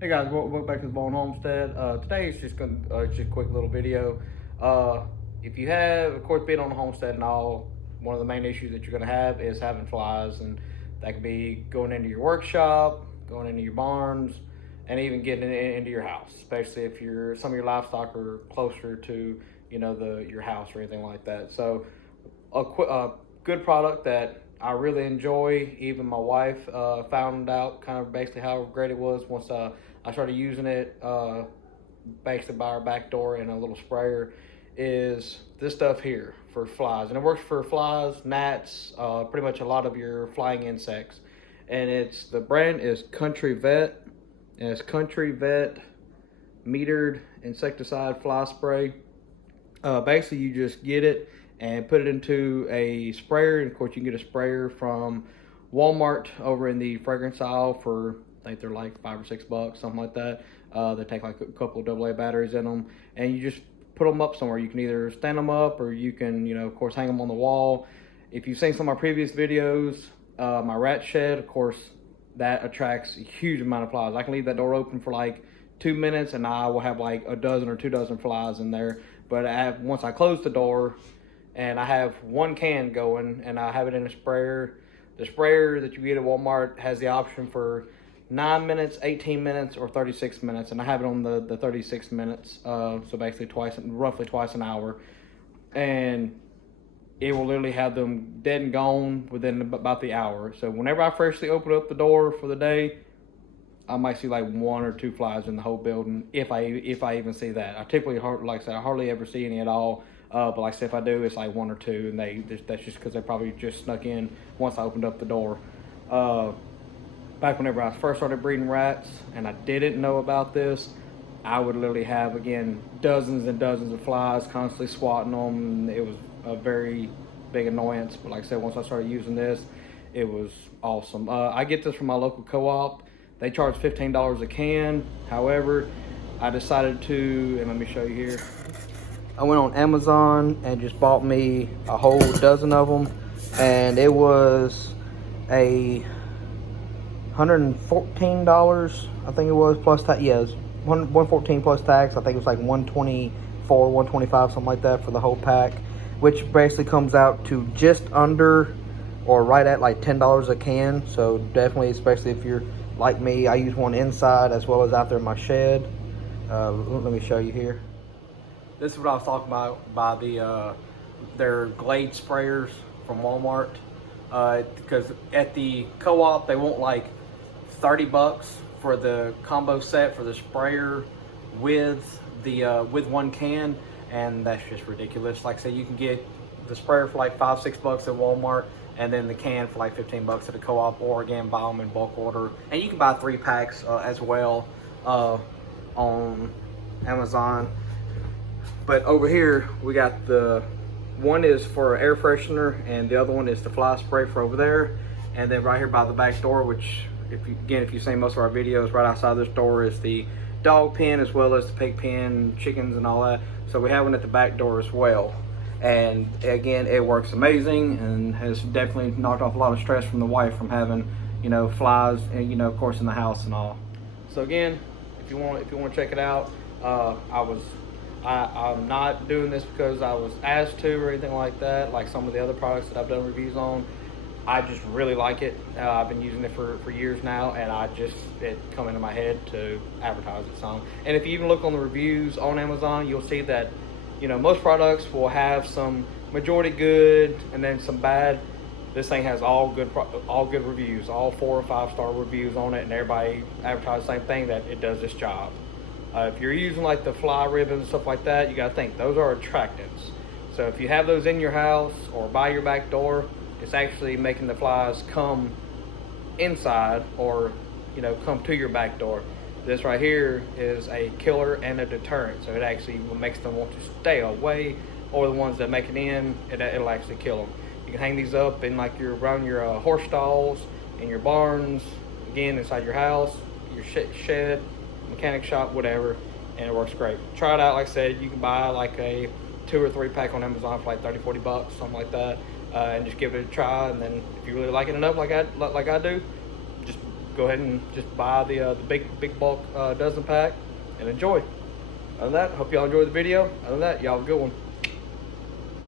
Hey guys, welcome back to the Bone Homestead. Today is just a quick little video. If you have, of course, been on the homestead and all, one of the main issues that you're going to have is having flies, and that could be going into your workshop, going into your barns, and even getting into your house. Especially if some of your livestock are closer to your house or anything like that. So a good product that I really enjoy. Even my wife found out kind of basically how great it was once I started using it basically by our back door in a little sprayer. Is this stuff here for flies, and it works for flies, gnats, pretty much a lot of your flying insects. And the brand is Country Vet, and it's Country Vet metered insecticide fly spray. Basically, you just get it and put it into a sprayer. And of course, you can get a sprayer from Walmart over in the fragrance aisle for, I think they're like $5 or $6, something like that. They take like a couple of AA batteries in them, and you just put them up somewhere. You can either stand them up, or you can, of course, hang them on the wall. If you've seen some of my previous videos, my rat shed, of course, that attracts a huge amount of flies. I can leave that door open for like 2 minutes, and I will have like a dozen or 2 dozen flies in there. But once I close the door, and I have one can going, and I have it in a sprayer. The sprayer that you get at Walmart has the option for 9 minutes, 18 minutes, or 36 minutes, and I have it on the 36 minutes. So basically roughly twice an hour, and it will literally have them dead and gone within about the hour. So whenever I freshly open up the door for the day, I might see like one or two flies in the whole building, if I even see that. I typically, like I said, I hardly ever see any at all. But like I said, if I do, it's like one or two, and that's just because they probably just snuck in once I opened up the door. Back whenever I first started breeding rats, and I didn't know about this, I would literally have, again, dozens and dozens of flies, constantly swatting them. It was a very big annoyance. But like I said, once I started using this, it was awesome. I get this from my local co-op. They charge $15 a can. However, I decided to, and let me show you here. I went on Amazon and just bought me a whole dozen of them, and it was a $114, I think it was, plus tax. Yeah, it was 114 plus tax. I think it was like 124, 125, something like that for the whole pack, which basically comes out to just under or right at like $10 a can. So definitely, especially if you're like me, I use one inside as well as out there in my shed. Let me show you here. This is what I was talking about by their Glade sprayers from Walmart. Because at the co-op they want like $30 for the combo set for the sprayer with with one can, and that's just ridiculous. Like I said, you can get the sprayer for like $5-6 at Walmart, and then the can for like $15 at the co-op, or again buy them in bulk order. And you can buy 3 packs as well on Amazon. But over here we got the one is for air freshener, and the other one is the fly spray for over there. And then right here by the back door, which if you've seen most of our videos, right outside this door is the dog pen as well as the pig pen, chickens and all that. So we have one at the back door as well. And again, it works amazing and has definitely knocked off a lot of stress from the wife from having, flies, and of course in the house and all. So again, if you want to check it out, I'm not doing this because I was asked to or anything like that, like some of the other products that I've done reviews on. I just really like it. I've been using it for years now, and it come into my head to advertise it some. And if you even look on the reviews on Amazon, you'll see that, most products will have some majority good and then some bad. This thing has all good reviews, all 4 or 5 star reviews on it, and everybody advertises the same thing, that it does its job. If you're using like the fly ribbons and stuff like that, you got to think those are attractants. So if you have those in your house or by your back door, it's actually making the flies come inside, or come to your back door. This right here is a killer and a deterrent, so it actually makes them want to stay away, or the ones that make it in, it'll actually kill them. You can hang these up in like around your horse stalls, in your barns, again inside your house, your shed, mechanic shop, whatever, and it works great. Try it out. Like I said, you can buy like a 2 or 3 pack on Amazon for like $30-$40, something like that, and just give it a try. And then if you really like it enough, like I do, just go ahead and just buy the big bulk dozen pack and enjoy. Other than that, hope y'all enjoyed the video. Other than that, y'all have a good one.